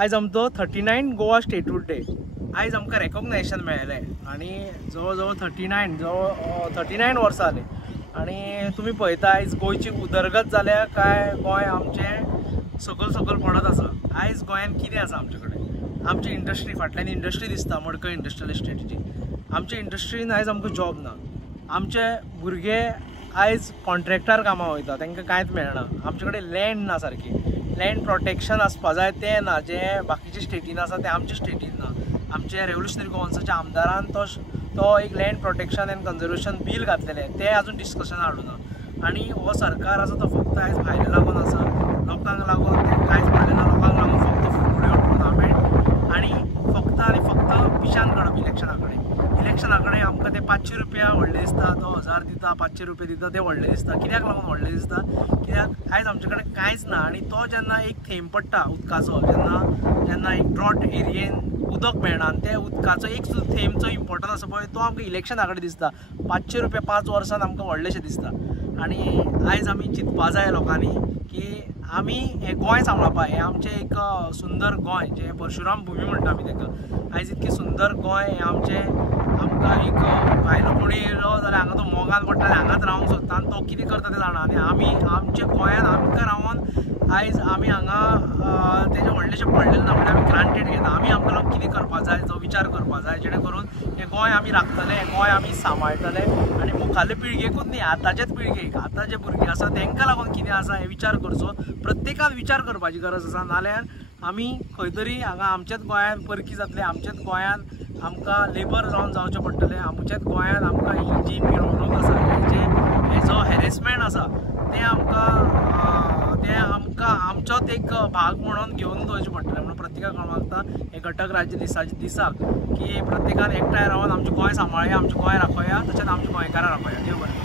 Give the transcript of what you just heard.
आज आमचो 39 Goa statehood day. आज आमकां रेकॉग्नायझेशन मेळ्ळें आनी जवळ जवळ 39 वर्सां जाली। आनी तुमी पळयता आयज गोंयची उदरगत जाल्या काय गोंय आमचें सकल पडत आसा। आयज गोंयान कितें आसा आमचे कडेन? आमची इंडस्ट्री, फाटल्यान इंडस्ट्री दिसता, मडकय इंडस्ट्रियल इस्टेटीची। आमच्या इंडस्ट्रीन आयज आमकां जॉब ना। आमचे भुरगे आयज कॉन्ट्रॅक्टार कामां वयता, तांकां कांयच मेळना। आमचे कडेन लँड ना सारकी, लँड प्रोटेक्शन आसपा जाय तें ना, जें बाकीच्या स्टेटीन आसा तें आमच्या स्टेटीन ना। आमचे रेव्होल्युशनरी गोवन्साच्या आमदारान तो एक लँड प्रोटेक्शन एंड कन्जर्वेशन बील घातलेलें, तें आजून डिस्कशन हाडूना। आनी हो सरकार आसा तो फक्त आयज भायले लागून आसा, लोकांक लागून तें कांयच पडलें ना। लोकांक लागून फक्त फुकट्यो टुर्नामेंट आनी फक्त पिशान काडप इलेक्शना कडेन आमकां ते 500 रुपया व्हडले दिसता, तो 1000 दिता, 500 रुपया दिता, ते व्हडले दिसता। कित्याक लागून व्हडले दिसता? कित्याक आयज आमचे कडेन कांयच ना। आनी तो जेन्ना एक थेंब पडटा उदकाचो, जेन्ना एक ड्रॉट एरियेन उदक मेळना आनी ते उदकाचो एक सुद्दां थेंबचो इम्पॉर्टन्स आसा पळय, तो आमकां इलेक्शना कडेन दिसता। 500 रुपया 5 वर्सान आमकां व्हडलेशें दिसता। आनी आयज आमी चिंतपा जाय लोकांनी की आमी हें गोंय सांबाळपा, हें आमचें एक सुंदर गोंय, जें परशुराम भुमी म्हणटा आमी ताका। आयज इतकें सुंदर गोंय हें आमकां एक भायलो कोणी येयलो जाल्यार हांगा तो मोगान पडटा, हांगाच रावंक सोदता आनी तो कितें करता तें जाणा। आनी आमी आमच्या गोंयान आमकां रावोन आयज आमी हांगा तेजें व्हडलेशें पडलेलें ना, म्हणजे आमी ग्रांटेड घेता। आमकां लागून कितें करपा जाय, जो विचार करपा जाय, जेणे करून हें गोंय आमी राखतले, हें गोंय आमी सांबाळटले। आनी मुखाल्ले पिळगेकूच न्ही, आतांचेच पिळगेक, आतां जे भुरगे आसा तांकां लागून कितें आसा हें विचार करचो। प्रत्येकान विचार करपाची गरज आसा, नाल्यार आमी खंय तरी हांगा आमच्याच गोंयान परकी जातले, आमच्याच गोंयान आमकां लेबर जावन जावचें पडटलें, आमच्याच गोंयान आमकां ही जी मिरवणूक आसा, हे जो हॅरेसमेंट आसा तें आमकां आमचोच एक भाग म्हणून घेवन दवरचें पडटलें। म्हणून प्रत्येकाक हांव मागता हे घटक राज्य दिसाक की प्रत्येकान एकठांय रावन आमचें गोंय सांबाळया, आमचें गोंय राखया, तशेंच आमच्या गोंयकारांक राखया। देव बरें।